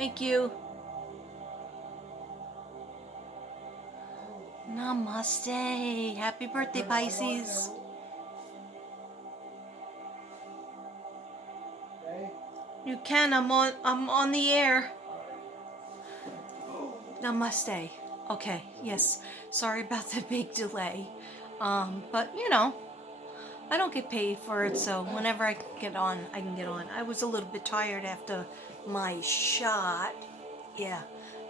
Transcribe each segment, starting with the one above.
Thank you. Namaste. Happy birthday, Pisces. You can. I'm on the air. Namaste. Okay. Yes. Sorry about the big delay. But you know, I don't get paid for it, so whenever I can get on, I can get on. I was a little bit tired after my shot. Yeah.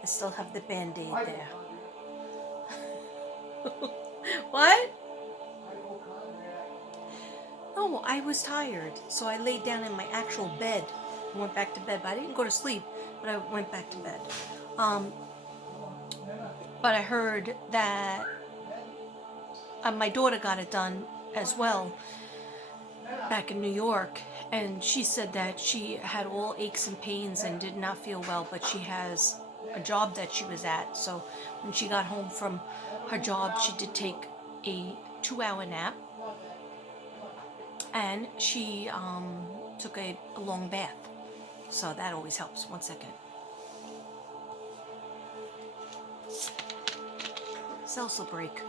I still have the band-aid there. What? No, I was tired, so I laid down in my actual bed. I went back to bed, but I didn't go to sleep, but I went back to bed. But I heard that my daughter got it done as well back in New York, and she said that she had all aches and pains and did not feel well, but she has a job that she was at, so when she got home from her job, she did take a 2-hour nap, and she took a long bath, so that always helps. 1 second. Salsa break.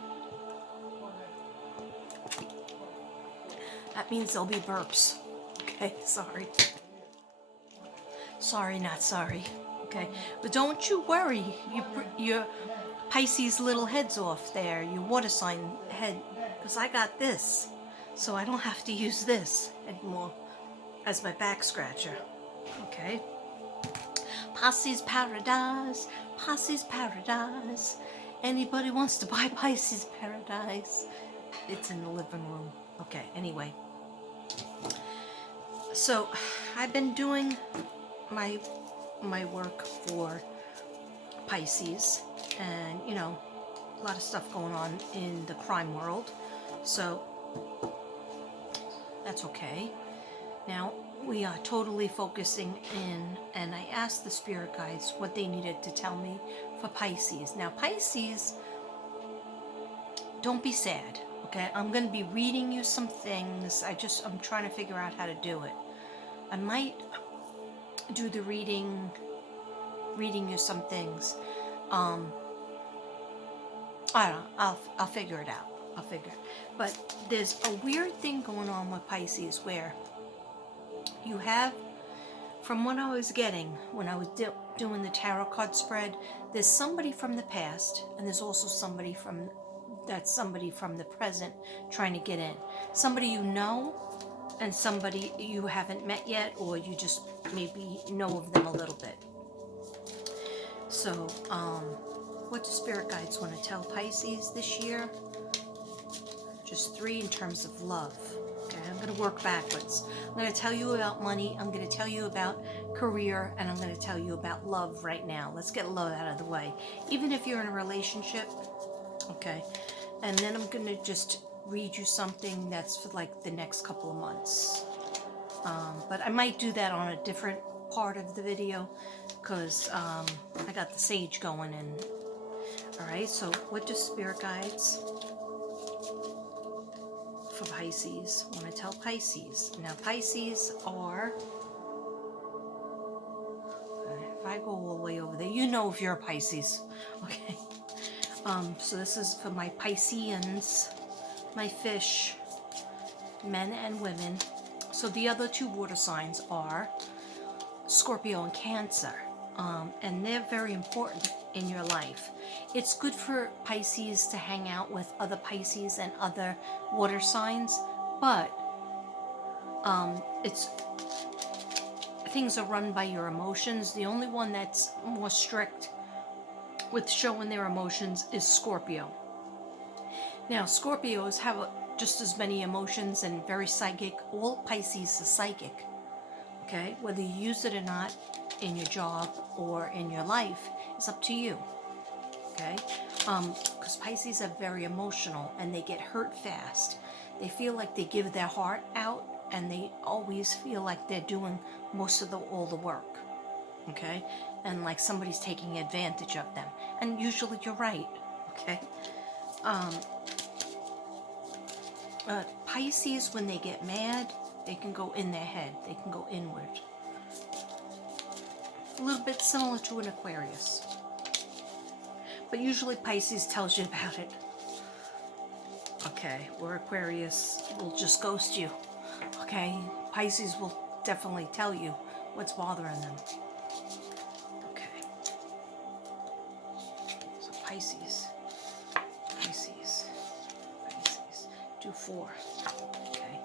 That means there'll be burps. Okay, sorry. Sorry, not sorry. Okay, but don't you worry. Your Pisces little head's off there, your water sign head, because I got this, so I don't have to use this anymore as my back scratcher. Okay. Pisces paradise, Pisces paradise. Anybody wants to buy Pisces paradise? It's in the living room. Okay, anyway. So, I've been doing my work for Pisces, and you know, a lot of stuff going on in the crime world, so that's okay. Now we are totally focusing in, and I asked the spirit guides what they needed to tell me for Pisces. Now Pisces, don't be sad, okay? I'm going to be reading you some things. I'm trying to figure out how to do it. I might do the reading you some things. I don't know. I'll figure it out. But there's a weird thing going on with Pisces where you have, from what I was getting when I was doing the tarot card spread, there's somebody from the past, and there's also somebody from the present trying to get in. Somebody you know, and somebody you haven't met yet, or you just maybe know of them a little bit. So, what do spirit guides want to tell Pisces this year? Just 3 in terms of love. Okay, I'm going to work backwards. I'm going to tell you about money, I'm going to tell you about career, and I'm going to tell you about love right now. Let's get love out of the way. Even if you're in a relationship, okay? And then I'm going to just read you something that's for like the next couple of months. But I might do that on a different part of the video, because I got the sage going. And alright, so what do spirit guides for Pisces want to tell Pisces? Now Pisces are, if I go all the way over there, you know if you're a Pisces. Okay, so this is for my Pisceans, my fish, men and women. So the other 2 water signs are Scorpio and Cancer, and they're very important in your life. It's good for Pisces to hang out with other Pisces and other water signs, but things are run by your emotions. The only one that's more strict with showing their emotions is Scorpio. Now Scorpios have just as many emotions and very psychic. All Pisces is psychic. Okay, whether you use it or not in your job or in your life, it's up to you. Okay, because Pisces are very emotional and they get hurt fast. They feel like they give their heart out, and they always feel like they're doing most of all the work. Okay, and like somebody's taking advantage of them, and usually you're right. Okay, Pisces, when they get mad, they can go in their head. They can go inward. a little bit similar to an Aquarius. But usually Pisces tells you about it. Okay, or Aquarius will just ghost you. Okay, Pisces will definitely tell you what's bothering them. Okay, so Pisces, Pisces, Pisces, do 4. Okay.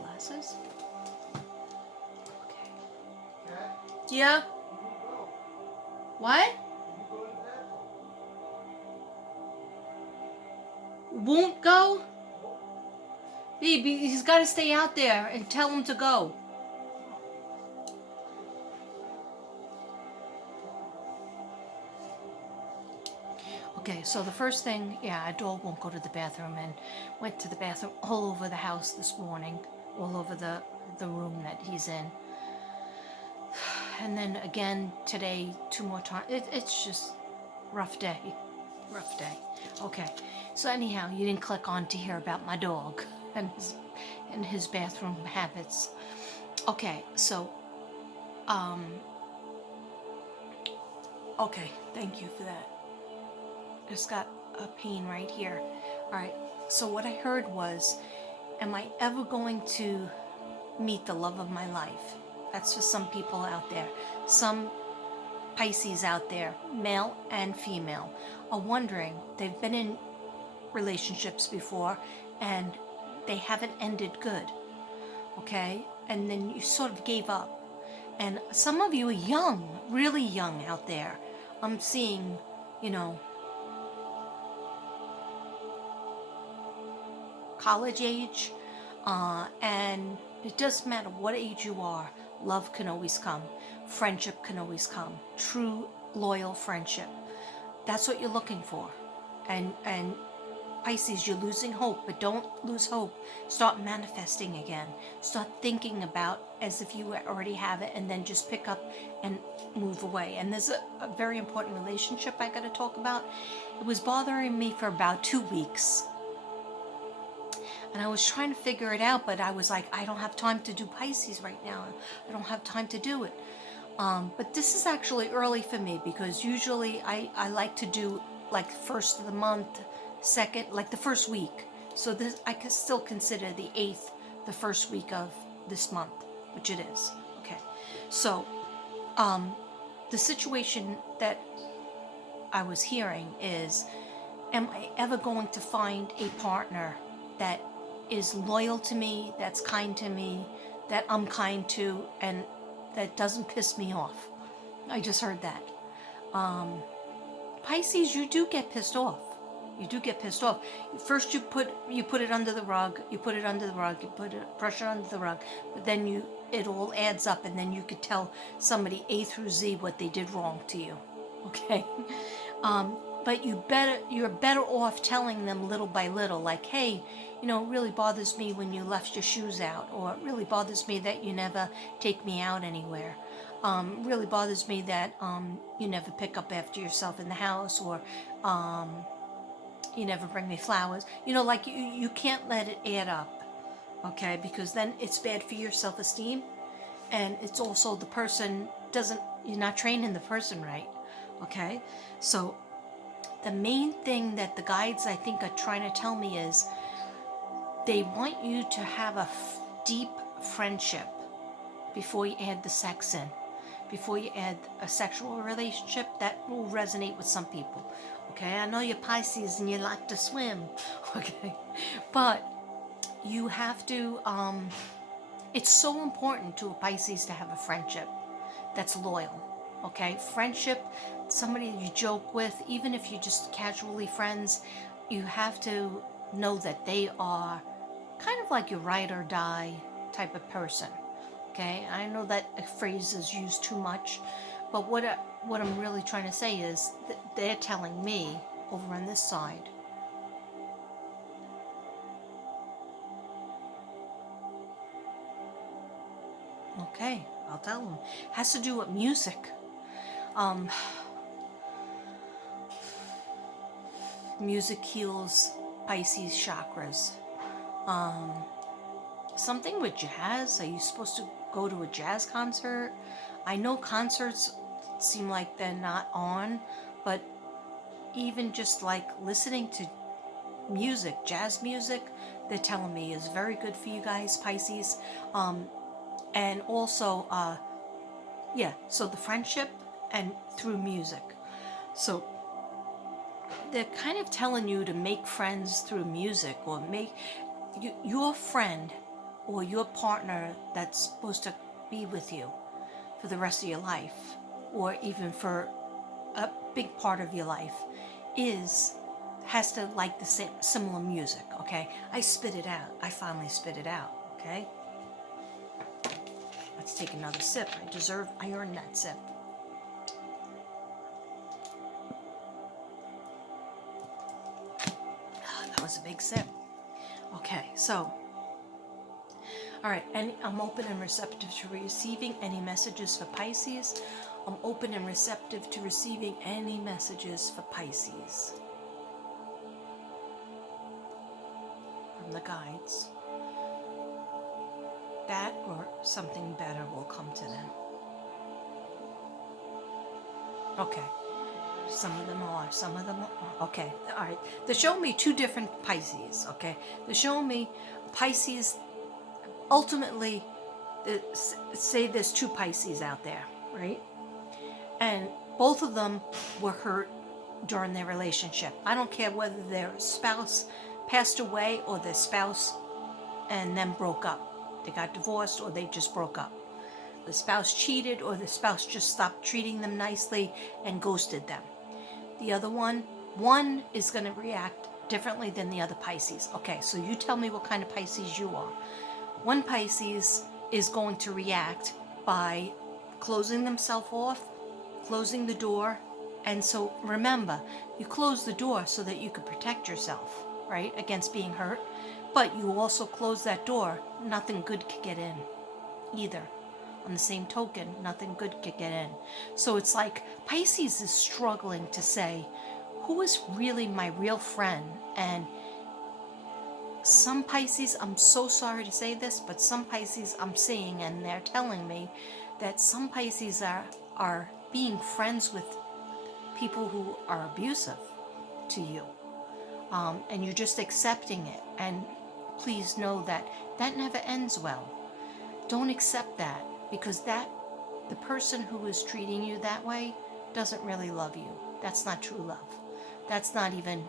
Glasses. Okay. Yeah. What? Won't go? Baby, he's got to stay out there and tell him to go. Okay, so the first thing, yeah, a dog won't go to the bathroom, and went to the bathroom all over the house this morning, all over the room that he's in. And then again today, 2 more times. It's just rough day. Okay, so anyhow, you didn't click on to hear about my dog and his bathroom habits. Okay, so okay, thank you for that. Just got a pain right here. All right, so what I heard was, am I ever going to meet the love of my life? That's for some people out there. Some Pisces out there, male and female, are wondering, they've been in relationships before and they haven't ended good, okay? And then you sort of gave up. And some of you are young, really young out there. I'm seeing, college age, and it doesn't matter what age you are, love can always come, friendship can always come, true loyal friendship. That's what you're looking for. And Pisces, you're losing hope, but don't lose hope. Start manifesting again. Start thinking about as if you already have it, and then just pick up and move away. And there's a very important relationship I got to talk about. It was bothering me for about 2 weeks. And I was trying to figure it out, but I was like, I don't have time to do Pisces right now. I don't have time to do it. But this is actually early for me, because usually I like to do like first of the month, second, like the first week. So this, I can still consider the 8th the first week of this month, which it is. Okay. So the situation that I was hearing is, am I ever going to find a partner that is loyal to me, that's kind to me, that I'm kind to, and that doesn't piss me off? I just heard that. Pisces, you do get pissed off. You do get pissed off. First you put it under the rug, you put it brush it under the rug, but then it all adds up, and then you could tell somebody A through Z what they did wrong to you. Okay? But you're better off telling them little by little, like, hey, it really bothers me when you left your shoes out, or it really bothers me that you never take me out anywhere. Really bothers me that you never pick up after yourself in the house, or you never bring me flowers. Like you can't let it add up, okay? Because then it's bad for your self-esteem, and it's also the person you're not training the person right, okay? So the main thing that the guides, I think, are trying to tell me is they want you to have a deep friendship before you add the sex in. Before you add a sexual relationship, that will resonate with some people. Okay, I know you're Pisces and you like to swim. Okay, but you have to, it's so important to a Pisces to have a friendship that's loyal. Okay, friendship, somebody you joke with, even if you're just casually friends, you have to know that they are kind of like your ride or die type of person. Okay, I know that phrase is used too much, but what I'm really trying to say is that they're telling me over on this side, okay, I'll tell them, has to do with music. Music heals Pisces chakras. something with jazz. Are you supposed to go to a jazz concert? I know concerts seem like they're not on, but even just like listening to music, jazz music, they're telling me is very good for you guys, Pisces. And also, yeah, so the friendship and through music. So they're kind of telling you to make friends through music, or make your friend or your partner that's supposed to be with you for the rest of your life, or even for a big part of your life, has to like the same similar music. Okay, I spit it out. I finally spit it out. Okay, let's take another sip. I earned that sip. That was a big sip. Okay, so, all right, and I'm open and receptive to receiving any messages for Pisces. I'm open and receptive to receiving any messages for Pisces from the guides. That or something better will come to them. Okay. Some of them are. Okay, all right. They're showing me two different Pisces, okay? They're showing me Pisces, ultimately, say there's two Pisces out there, right? And both of them were hurt during their relationship. I don't care whether their spouse passed away or their spouse and then broke up. They got divorced or they just broke up. The spouse cheated or the spouse just stopped treating them nicely and ghosted them. The other one is going to react differently than the other Pisces. Okay, so you tell me what kind of Pisces you are. One Pisces is going to react by closing themselves off, closing the door. And so remember, you close the door so that you could protect yourself, right, against being hurt. But you also close that door, nothing good could get in either. On the same token, nothing good could get in. So it's like Pisces is struggling to say, who is really my real friend? And some Pisces, I'm so sorry to say this, but some Pisces I'm seeing, and they're telling me that some Pisces are being friends with people who are abusive to you. And you're just accepting it. And please know that that never ends well. Don't accept that, because the person who is treating you that way doesn't really love you. That's not true love. That's not even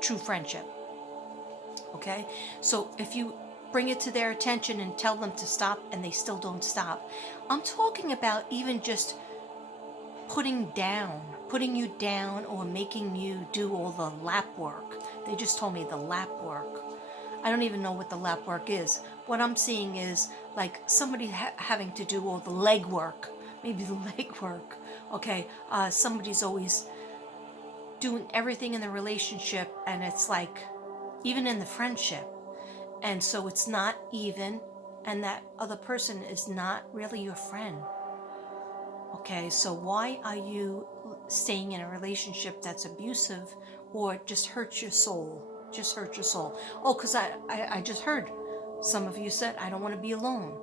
true friendship. Okay? So if you bring it to their attention and tell them to stop and they still don't stop, I'm talking about even just putting you down or making you do all the lap work. They just told me the lap work. I don't even know what the lap work is. What I'm seeing is like somebody having to do all the leg work. Maybe the leg work. Okay, somebody's always doing everything in the relationship, and it's like, even in the friendship. And so it's not even, and that other person is not really your friend. Okay, so why are you staying in a relationship that's abusive or just hurts your soul? Just hurt your soul. Oh, because I just heard some of you said, I don't want to be alone.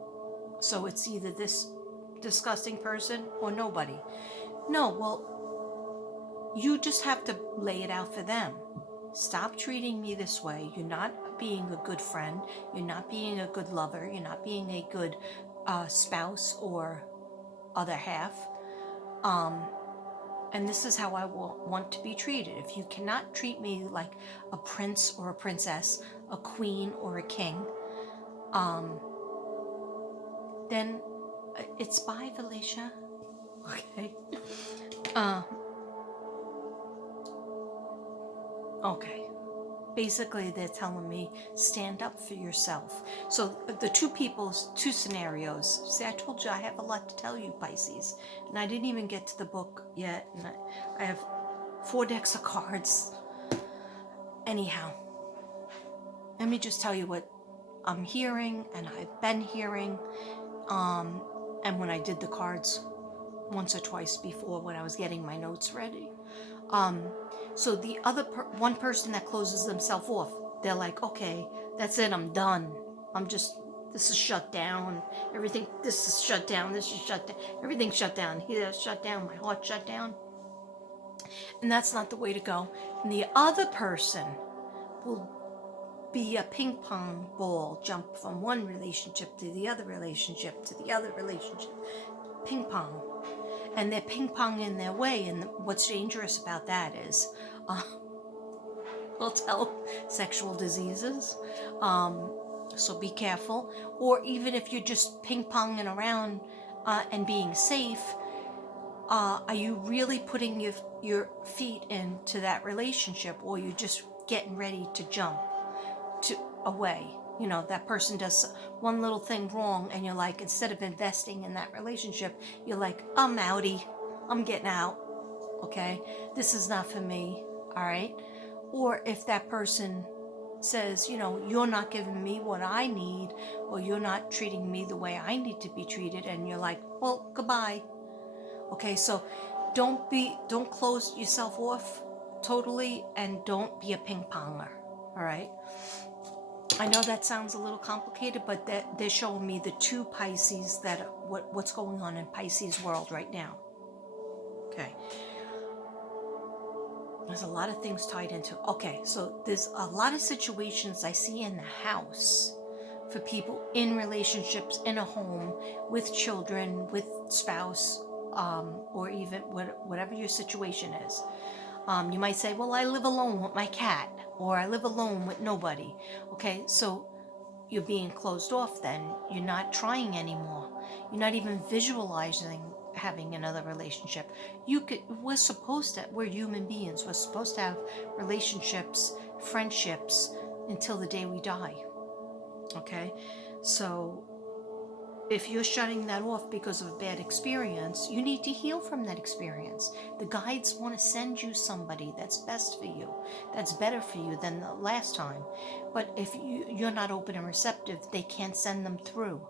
So it's either this disgusting person or nobody. No, well, you just have to lay it out for them. Stop treating me this way. You're not being a good friend. You're not being a good lover. You're not being a good spouse or other half. And this is how I want to be treated. If you cannot treat me like a prince or a princess, a queen or a king, then it's bye, Felicia. Okay. Okay. Basically, they're telling me, stand up for yourself. So the two scenarios. See, I told you I have a lot to tell you, Pisces. And I didn't even get to the book yet. And I have 4 decks of cards. Anyhow, let me just tell you what I'm hearing and I've been hearing. And when I did the cards once or twice before when I was getting my notes ready. So the other one person that closes themselves off, they're like, okay, that's it, I'm done. this is shut down, everything, this is shut down, this is shut down, everything's shut down, here's shut down, my heart shut down. And that's not the way to go. And the other person will be a ping pong ball, jump from one relationship to the other relationship to the other relationship, ping pong. And they're ping pong in their way. And what's dangerous about that is, we'll tell sexual diseases. So be careful. Or even if you're just ping ponging around and being safe, are you really putting your feet into that relationship, or you just getting ready to jump away? You know, that person does one little thing wrong, and you're like, instead of investing in that relationship, you're like, I'm outie, I'm getting out, okay? This is not for me, all right? Or if that person says, you know, you're not giving me what I need, or you're not treating me the way I need to be treated, and you're like, well, goodbye. Okay, so don't close yourself off totally, and don't be a ping ponger, all right? I know that sounds a little complicated, but they're showing me the two Pisces that what's going on in Pisces world right now. Okay. There's a lot of things tied into. Okay, so there's a lot of situations I see in the house for people in relationships, in a home, with children, with spouse, or even whatever your situation is. You might say, well, I live alone with my cat, or I live alone with nobody. Okay, so you're being closed off then. You're not trying anymore. You're not even visualizing having another relationship. We're human beings. We're supposed to have relationships, friendships, until the day we die. Okay, so if you're shutting that off because of a bad experience, you need to heal from that experience. The guides want to send you somebody that's best for you, that's better for you than the last time. But if you're not open and receptive, they can't send them through.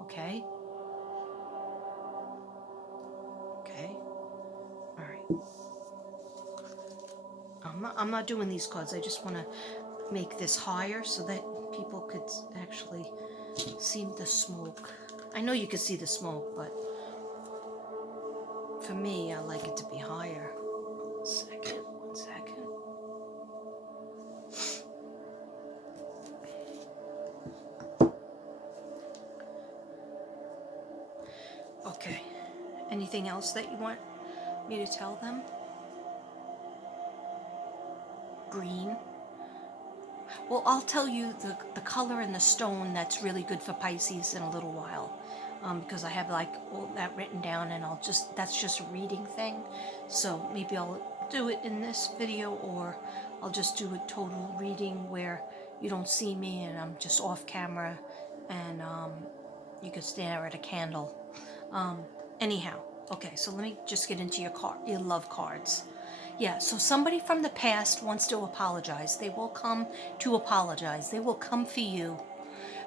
Okay? Okay? All right. I'm not doing these cards. I just want to make this higher so that people could actually see the smoke. I know you can see the smoke, but for me, I like it to be higher. One second. Okay. Anything else that you want me to tell them? Green. Well, I'll tell you the color in the stone that's really good for Pisces in a little while. Because I have like all that written down, and that's just a reading thing. So maybe I'll do it in this video, or I'll just do a total reading where you don't see me and I'm just off camera, and you can stare at a candle. Anyhow, okay, so let me just get into your love cards. Yeah, so somebody from the past wants to apologize. They will come to apologize. They will come for you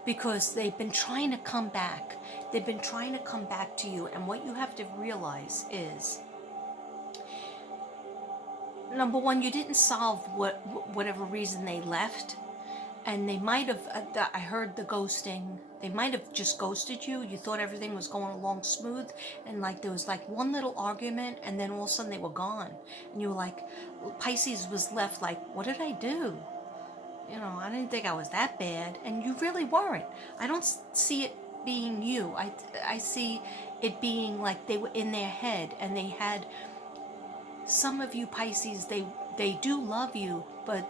because they've been trying to come back. They've been trying to come back to you. And what you have to realize is, number one, you didn't solve whatever reason they left. And they might have, I heard the ghosting, they might have just ghosted you. You thought everything was going along smooth, and like there was like one little argument, and then all of a sudden they were gone. And you were like, Pisces was left like, what did I do? You know, I didn't think I was that bad. And you really weren't. I don't see it being you. I see it being like they were in their head, and they had, some of you Pisces, they do love you, but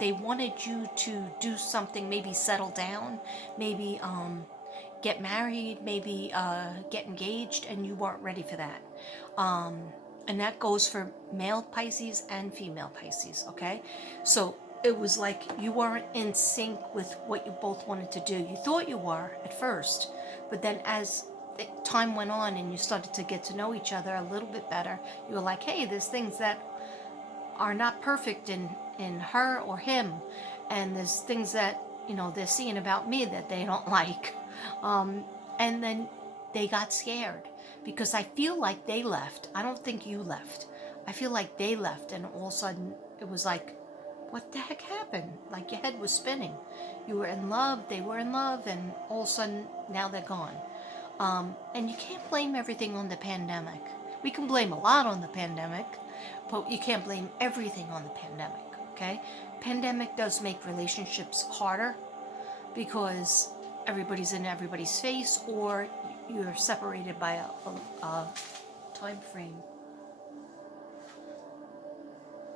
they wanted you to do something, maybe settle down, maybe get married, maybe get engaged, and you weren't ready for that. And that goes for male Pisces and female Pisces, okay? So it was like you weren't in sync with what you both wanted to do. You thought you were at first, but then as time went on and you started to get to know each other a little bit better, you were like, hey, there's things that are not perfect in her or him, and there's things that, you know, they're seeing about me that they don't like, and then they got scared because I feel like they left. I don't think you left. I feel like they left, and all of a sudden it was like, what the heck happened? Like your head was spinning. You were in love, they were in love, and all of a sudden now they're gone. And you can't blame everything on the pandemic. We can blame a lot on the pandemic, but you can't blame everything on the pandemic, okay? Pandemic does make relationships harder because everybody's in everybody's face, or you're separated by a time frame.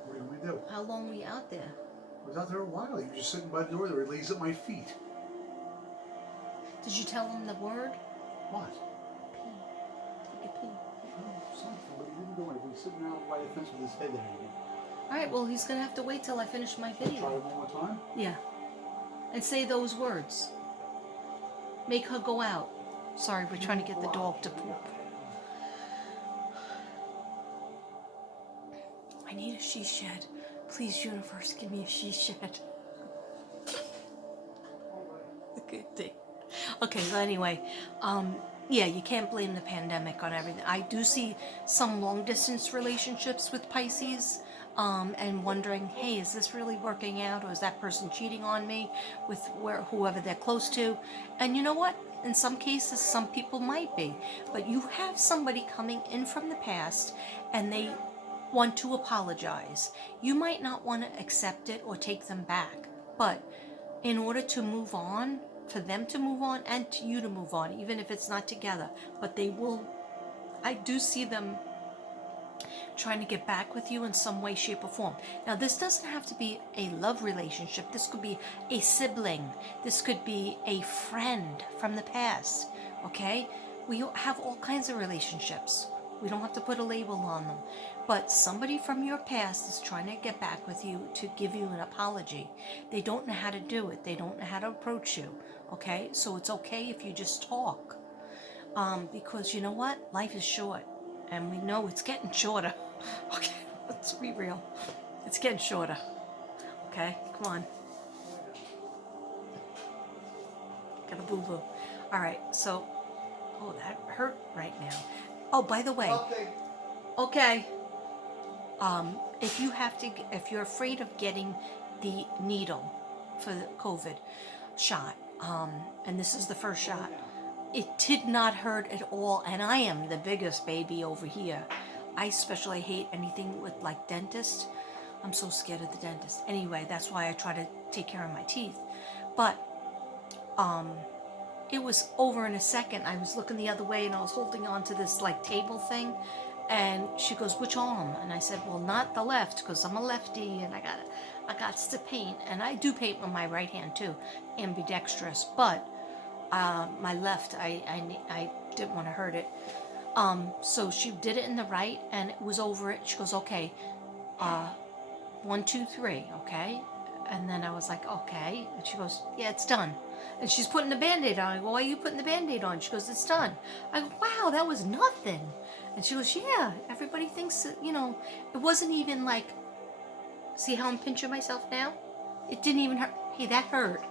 What do we do? How long were you out there? I was out there a while. You were just sitting by the door. There were legs at my feet. Did you tell him the word? What? Pee. Take a pee. Oh, something. But he didn't do anything. He's sitting out by the fence with his head hanging. Alright, well, he's going to have to wait till I finish my Try video. it one more time? Yeah. And say those words. Make her go out. Sorry, we're trying to get the dog to poop. I need a she shed. Please, universe, give me a she shed. Good thing. Okay, so anyway, yeah, you can't blame the pandemic on everything. I do see some long distance relationships with Pisces, and wondering, hey, is this really working out, or is that person cheating on me with whoever they're close to? And you know what? In some cases, some people might be, but you have somebody coming in from the past, and they want to apologize. You might not want to accept it or take them back, but in order to move on, for them to move on and to you to move on, even if it's not together, but they will, I do see them trying to get back with you in some way, shape, or form. Now, this doesn't have to be a love relationship. This could be a sibling. This could be a friend from the past, okay? We have all kinds of relationships. We don't have to put a label on them. But somebody from your past is trying to get back with you to give you an apology. They don't know how to do it. They don't know how to approach you, okay? So it's okay if you just talk. Because you know what? Life is short. And we know it's getting shorter. Okay, let's be real. It's getting shorter. Okay, come on. Got a boo-boo. All right, so, oh, that hurt right now. Oh, by the way. Okay. If you're afraid of getting the needle for the COVID shot, and this is the first shot, it did not hurt at all, and I am the biggest baby over here. I especially hate anything with like dentist. I'm so scared of the dentist. Anyway, that's why I try to take care of my teeth. But it was over in a second. I was looking the other way and I was holding on to this like table thing, and she goes, which arm? And I said, well, not the left, because I'm a lefty and I got to paint, and I do paint with my right hand too, ambidextrous, but my left, I didn't want to hurt it. So she did it in the right, and it was over it. She goes, okay, 1, 2, 3, okay? And then I was like, okay. And she goes, yeah, it's done. And she's putting the Band-Aid on. I go, why are you putting the Band-Aid on? She goes, it's done. I go, wow, that was nothing. And she goes, yeah, everybody thinks that, it wasn't even like, see how I'm pinching myself now? It didn't even hurt. Hey, that hurt.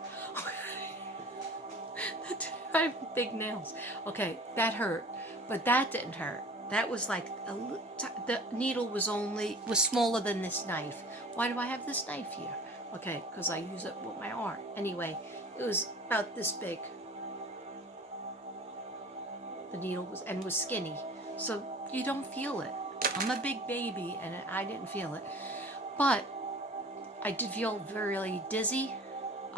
I have big nails. Okay, that hurt, but that didn't hurt. That was like the needle was smaller than this knife. Why do I have this knife here? Okay, because I use it with my arm. Anyway, it was about this big. The needle was skinny, so you don't feel it. I'm a big baby, and I didn't feel it, but I did feel really dizzy.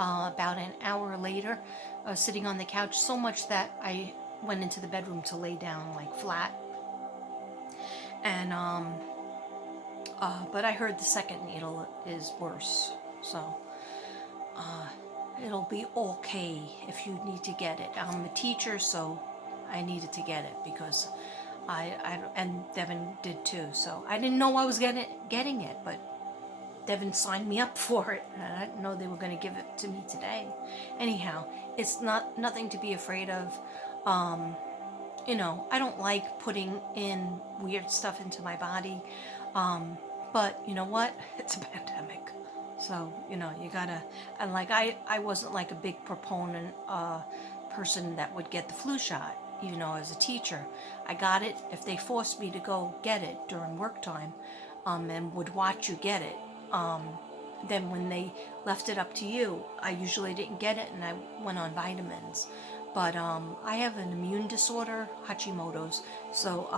About an hour later, I was sitting on the couch so much that I went into the bedroom to lay down like flat. And but I heard the second needle is worse, so it'll be okay if you need to get it. I'm a teacher, so I needed to get it because and Devin did too. So I didn't know I was getting it, but Devin signed me up for it, and I didn't know they were going to give it to me today. Anyhow, it's nothing to be afraid of. I don't like putting in weird stuff into my body, but you know what? It's a pandemic, so you gotta. And like I wasn't like a big proponent person that would get the flu shot. Even though as a teacher, I got it if they forced me to go get it during work time, and would watch you get it. then when they left it up to you, I usually didn't get it, and I went on vitamins. But I have an immune disorder, Hashimoto's, so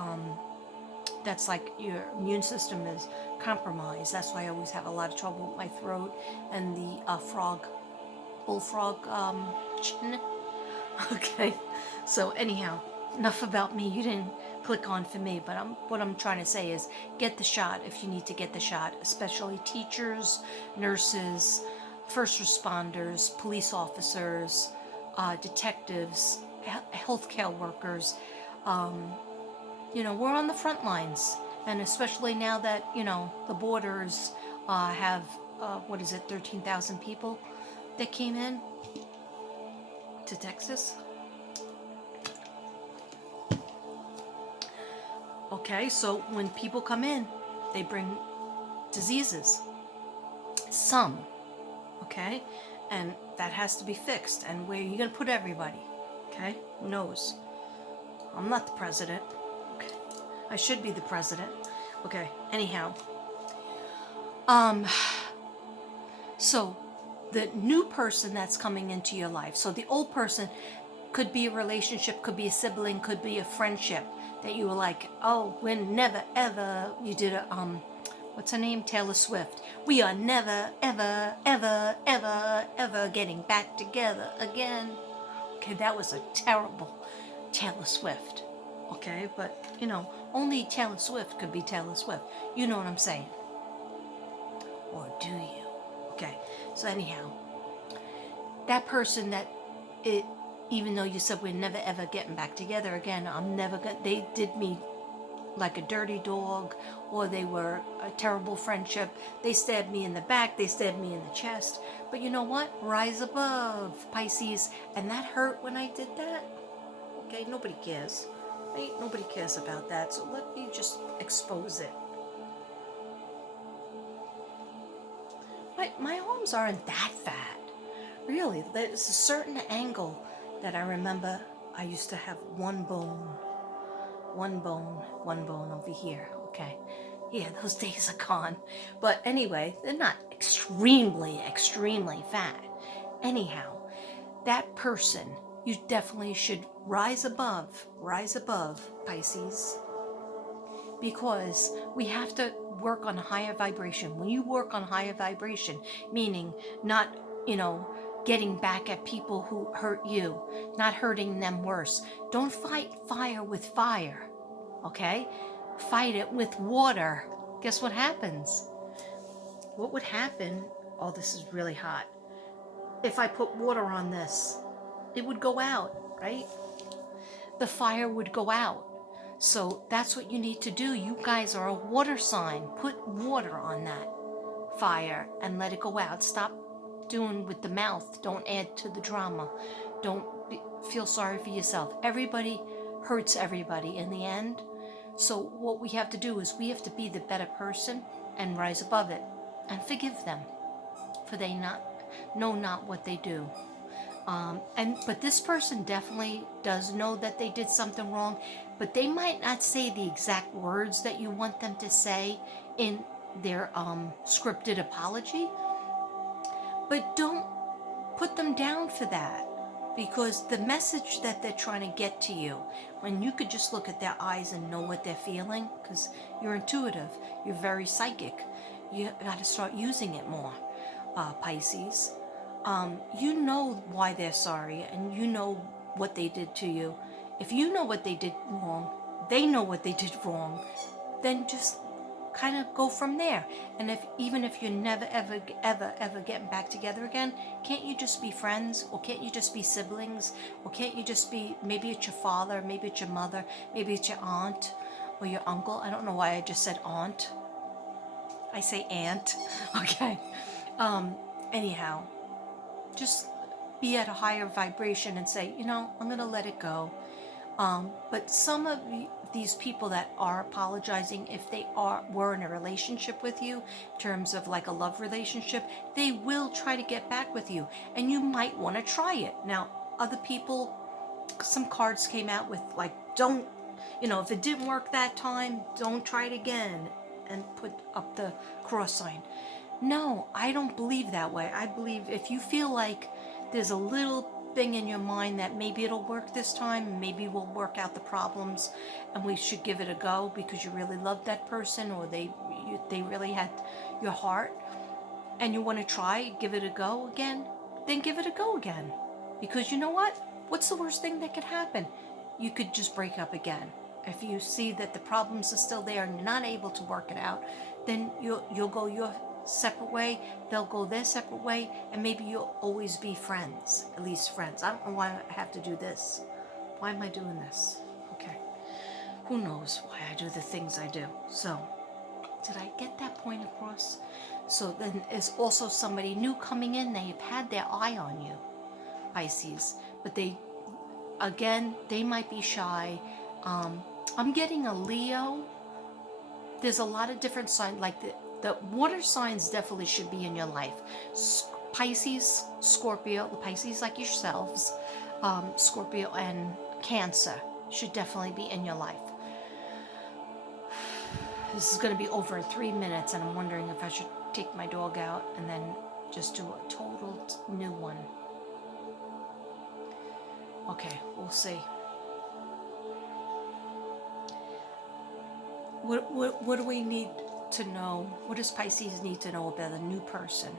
that's like your immune system is compromised. That's why I always have a lot of trouble with my throat and the bullfrog chin. Okay, so anyhow, enough about me. You didn't click on for me, but what I'm trying to say is get the shot if you need to get the shot, especially teachers, nurses, first responders, police officers, detectives, healthcare workers. We're on the front lines, and especially now that the borders have 13,000 people that came in to Texas. Okay, so when people come in, they bring diseases. Some, okay? And that has to be fixed. And where are you going to put everybody? Okay? Who knows? I'm not the president. Okay. I should be the president. Okay, anyhow. So the new person that's coming into your life. So the old person could be a relationship, could be a sibling, could be a friendship that you were like, oh, we're never ever, you did a, what's her name? Taylor Swift. We are never ever, ever, ever, ever getting back together again. Okay, that was a terrible Taylor Swift. Okay, but, only Taylor Swift could be Taylor Swift. You know what I'm saying? Or do you? Okay, so anyhow, that person even though you said we're never ever getting back together again, they did me like a dirty dog, or they were a terrible friendship. They stabbed me in the back, they stabbed me in the chest. But you know what? Rise above, Pisces. And that hurt when I did that. Okay, nobody cares. Right? Nobody cares about that, so let me just expose it. My arms aren't that fat. Really, there's a certain angle that I remember I used to have one bone over here. Okay. Yeah, those days are gone. But anyway, they're not extremely fat. Anyhow, that person, you definitely should rise above, Pisces, because we have to work on a higher vibration. When you work on higher vibration, meaning not, getting back at people who hurt you, not hurting them worse. Don't fight fire with fire, okay? Fight it with water. Guess what happens? What would happen? Oh, this is really hot. If I put water on this, it would go out, right? The fire would go out. So that's what you need to do. You guys are a water sign. Put water on that fire and let it go out. Stop doing with the mouth. Don't add to the drama. Don't feel sorry for yourself. Everybody hurts everybody in the end. So what we have to do is we have to be the better person and rise above it and forgive them, for they know not what they do. But this person definitely does know that they did something wrong, but they might not say the exact words that you want them to say in their scripted apology. But don't put them down for that, because the message that they're trying to get to you, when you could just look at their eyes and know what they're feeling, because you're intuitive, you're very psychic, you got to start using it more, Pisces. You know why they're sorry, and you know what they did to you. If you know what they did wrong, they know what they did wrong, then just kind of go from there. And even if you're never ever getting back together again, can't you just be friends? Or can't you just be siblings? Or can't you just be, maybe it's your father, maybe it's your mother, maybe it's your aunt or your uncle. I don't know why I just said aunt. I say aunt. Okay. Anyhow, just be at a higher vibration and say, I'm going to let it go. But some of these people that are apologizing, if they were in a relationship with you, in terms of like a love relationship, they will try to get back with you, and you might want to try it. Now, other people, some cards came out with like, don't, if it didn't work that time, don't try it again, and put up the cross sign. No, I don't believe that way. I believe if you feel like there's a little thing in your mind that maybe it'll work this time, maybe we'll work out the problems, and we should give it a go because you really love that person, or they really had your heart, and you want to try, give it a go again, then give it a go again. Because you know what? What's the worst thing that could happen? You could just break up again. If you see that the problems are still there and you're not able to work it out, then you'll go your separate way, they'll go their separate way, and maybe you'll always be friends, at least friends. I don't know why I have to do this. Why am I doing this? Okay. Who knows why I do the things I do. So, did I get that point across? So then there's also somebody new coming in. They've had their eye on you, Pisces, but they might be shy. I'm getting a Leo. There's a lot of different signs, like the water signs definitely should be in your life. Pisces, Scorpio, the Pisces like yourselves, Scorpio and Cancer should definitely be in your life. This is going to be over in 3 minutes, and I'm wondering if I should take my dog out and then just do a total new one. Okay, we'll see. What do we need to know? What does Pisces need to know about a new person?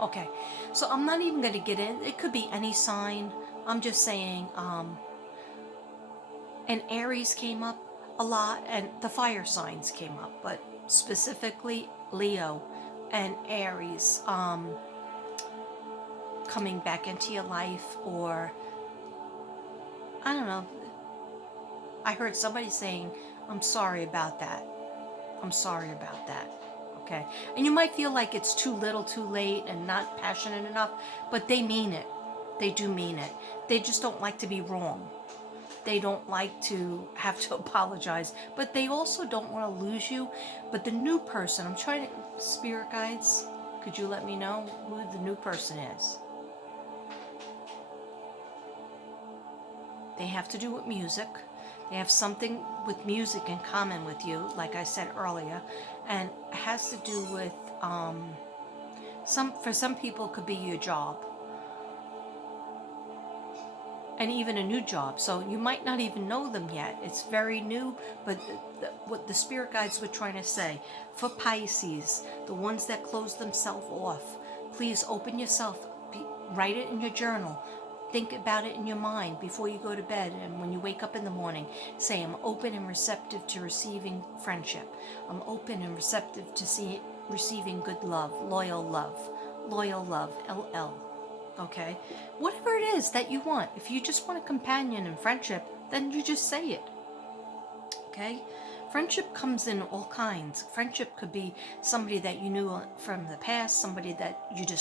Okay, so I'm not even going to get in. It could be any sign. I'm just saying, and Aries came up a lot, and the fire signs came up, but specifically Leo and Aries coming back into your life, or I don't know. I heard somebody saying, I'm sorry about that. I'm sorry about that. Okay. And you might feel like it's too little, too late, and not passionate enough, but they mean it. They do mean it. They just don't like to be wrong. They don't like to have to apologize, but they also don't want to lose you. But the new person, I'm trying to, spirit guides, could you let me know who the new person is? They have to do with music. They have something with music in common with you, like I said earlier, and it has to do with for some people it could be your job, and even a new job. So you might not even know them yet. It's very new, but what the spirit guides were trying to say for Pisces, the ones that close themselves off, please open yourself. Write it in your journal. Think about it in your mind before you go to bed, and when you wake up in the morning, say, I'm open and receptive to receiving friendship. I'm open and receptive to receiving good love, loyal love, LL. Okay? Whatever it is that you want. If you just want a companion and friendship, then you just say it. Okay? Friendship comes in all kinds. Friendship could be somebody that you knew from the past, somebody that you just